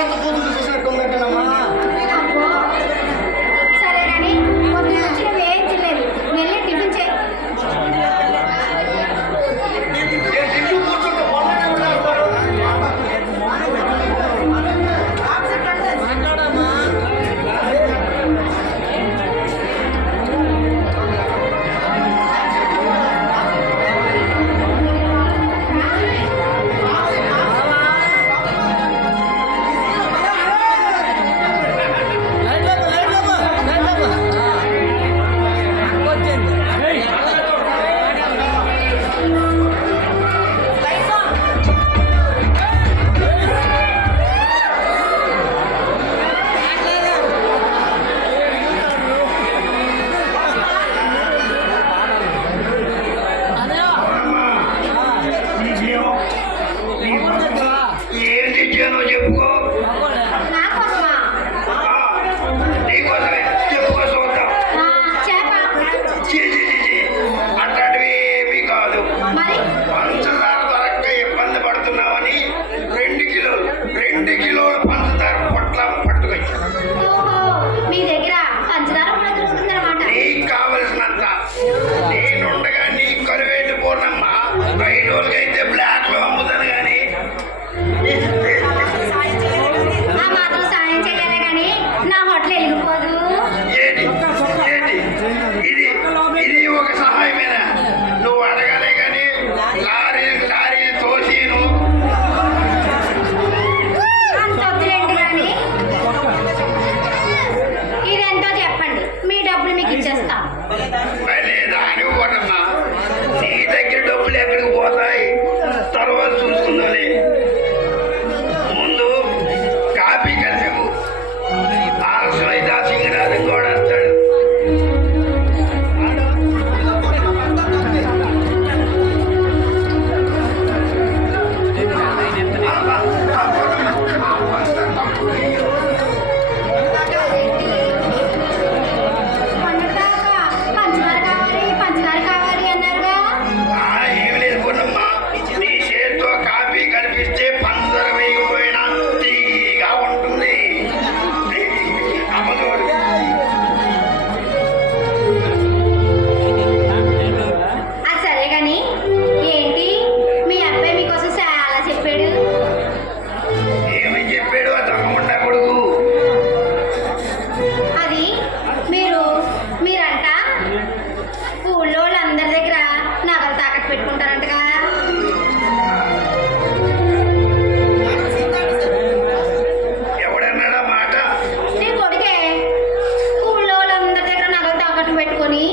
చేత పూజలు చేసినట్టు పెట్టనమ్మా. సరే కానీ పొద్దున నుంచి నువ్వు ఏం తినలేదు, వెళ్ళి టిఫిన్ చేయి. నేను తింటూ కూర్చుంటే పొలాన్ని ఎవరు చేస్తారు? నాకోసమా? మరి పంచదార దొరక్క ఇబ్బంది పడుతున్నావని 2 కిలోల పంచదార పొట్లం పట్టుకొచ్చాను. ఓహో, మీ దగ్గర పంచదార కూడా దొరుకుతుందన్నమాట. నీకు కావలసినంత నేనుండగా నీ కరువేటు పూర్ణమ్మా. బయట వాళ్ళకైతే బ్లాక్ లో అమ్ముతాను కానీ ఆ మాత్రం సాయం చేయాలి కానీ నా హోటల్ వెళ్ళిపోదు. ఏంటి ఇది ఒక సహాయమేనా? నువ్వు అడగాలే కానీ లారీలు తోసేను. అంత వద్దులేండి కానీ ఇదెంతో చెప్పండి, మీ డబ్బులు మీకు ఇచ్చేస్తాం. మళ్ళీ దాని ఒకటమ్మా, నీ దగ్గర డబ్బులు ఎక్కడికి పోతాయి? తర్వాత చూసుకుందాలే. ముందు కాపీ కలిపి ఆలస్యమైతే ఆ సింగరాజు కూడా వస్తాడు. మొన్నటిదాకా పంచదార కావాలి అన్నారుగా. ఏమి లేదు పూర్ణమ్మా, నీ చేతితో కాపీ కనిపిస్తే పంచదార వేయకపోయినా తీగా ఉంటుంది. అమ్మదోడు అది సరే కానీ ఏంటి మీ అబ్బాయి మీకోసం చాలా చెప్పాడు. ఏమి చెప్పాడు ఆ తమ్మగుండా కొడుకు? అది మీరంట ఊళ్ళో వాళ్ళందరి దగ్గర నగలు తాకట్టు పెట్టుకుంటారంటగా. ఎవడన్నాడా మాట? నీ కొడుకే ఊళ్ళో వాళ్ళందరి దగ్గర నగలు తాకట్టు పెట్టుకొని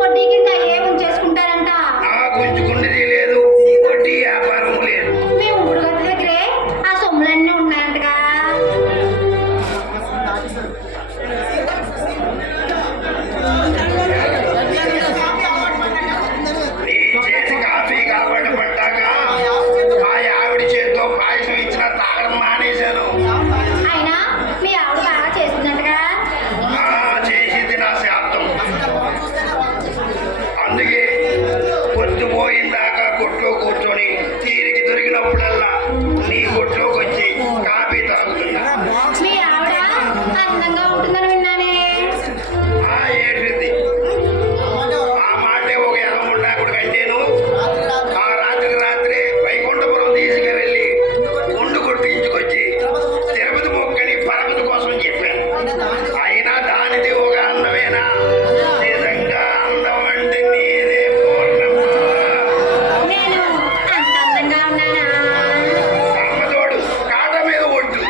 వడ్డీ కింద ఏ ఉంచేసుకుంటారంట. నాకు ఉంచుకున్నది లేదు, వడ్డీ వ్యాపారం లేదు. మీ ఊరు గది దగ్గరే ఆ సొమ్ములన్నీ ఉన్నాయంటగా. నీ చేతి కాఫీ కాబట్టి పడ్డాక మా ఆవిడ చేతితో పాయసం ఇచ్చిన తాగడం మానేశాను. అయినా మీ ఆవిడ బాగా చేస్తుందంటగా. చేసింది నా శాబ్దం. అందుకే పొద్దుపోయిందాకా కొట్లో కూర్చొని తీరికి దొరికినప్పుడల్లా నీ కొట్లోకి వచ్చి కాఫీ తాగుతున్నా. మీ ఆవిడ అందంగా ఉంటుందని విన్నానే. ఏడ్చింది. ఆ మాటే ఒక ఎలముండా కూడా కంటేను. ఆ రాత్రే వైకుంఠపురం తీసుకువెళ్ళి గుండు కొట్టించుకొచ్చి తిరుపతి మొక్కని పరపతి కోసం చెప్పాను. అయినా దానిది ఒక అందమేనా? నిజంగా అందం అంటే నీదే పూర్ణమ్మ. నేను అంత అందంగా ఉన్నానా? అమ్మతోడు కాట మీద ఒట్టు.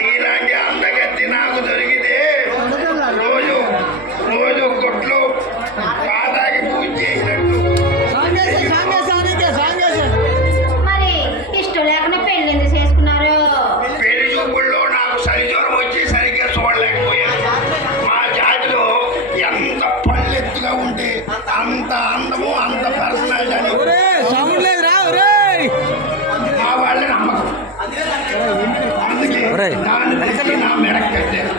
నీలాంటి అందగత్తి నాకు దొరికితే రోజు కొట్లో పాదాకి పూజ చేసినట్టు. మరి ఇష్టం లేకుండా పెళ్లి ఎందుకు చేసుకున్నారు? పెళ్లి చూపుల్లో నాకు సరిజ్వరం వచ్చి సరిగ్గా చూడలేకపోయాను. మా జాతిలో ఎంత పళ్ళెత్తుగా ఉంటే అంత అందము, అంత పర్సనాలిటీ అని మా వాళ్ళ నమ్మకం. అందుకే దాన్ని తెచ్చి నా మెడకు కట్టారు.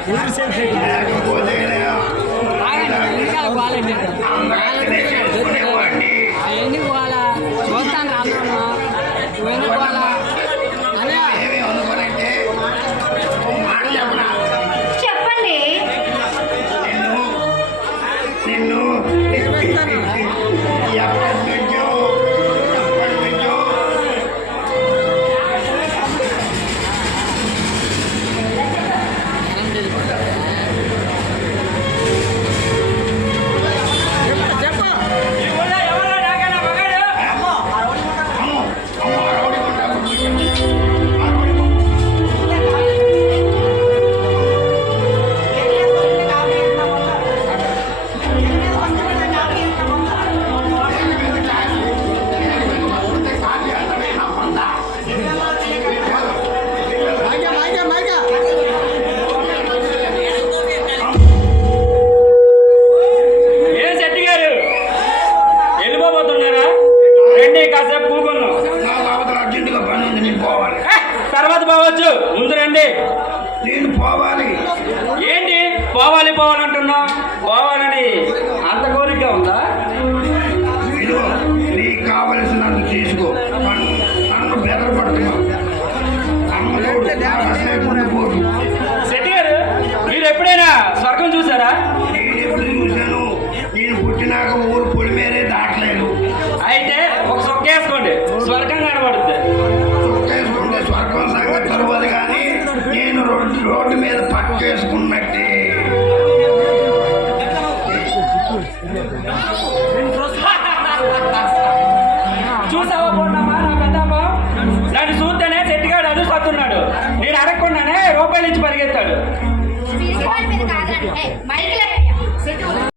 లేకపోతే అందరికీ చేసుకునేవాడిని. ఏమి అనుకోనంటే పోవచ్చు, ముందు రండి. నేను పోవాలి. ఏంటి పోవాలంటున్నా? పోవాలని అంత కోరిక ఉందా? ఇదిగో నీకు కావలసినంత తీసుకో. నన్ను బెదరపడుతున్నా. అమ్మతో పోదు. శెట్టి గారు, మీరు ఎప్పుడైనా స్వర్గం చూసారా? నేను ఎప్పుడు చూశాను? నేను పుట్టినాక ఊరు పొలిమేరే దాటలేదు. అయితే ఒక సొక్కేసుకోండి, స్వర్గం కనబడుతుంది. చుట్టేసుకుంటే స్వర్గం సంగతి తర్వాత కానీ నేను రోడ్డు మీద పక్కేసుకున్నట్టే. చూసావా పోండమ్మా నా పెద్దమ్మ? నన్ను చూస్తేనే శెట్టిగాడు అదుసతున్నాడు. నేను అడగకుండానే రూపాయలు ఇచ్చి పరిగెత్తాడు. పిరిసివాడి మీద కాదంటే మైకి లేకయ్యా.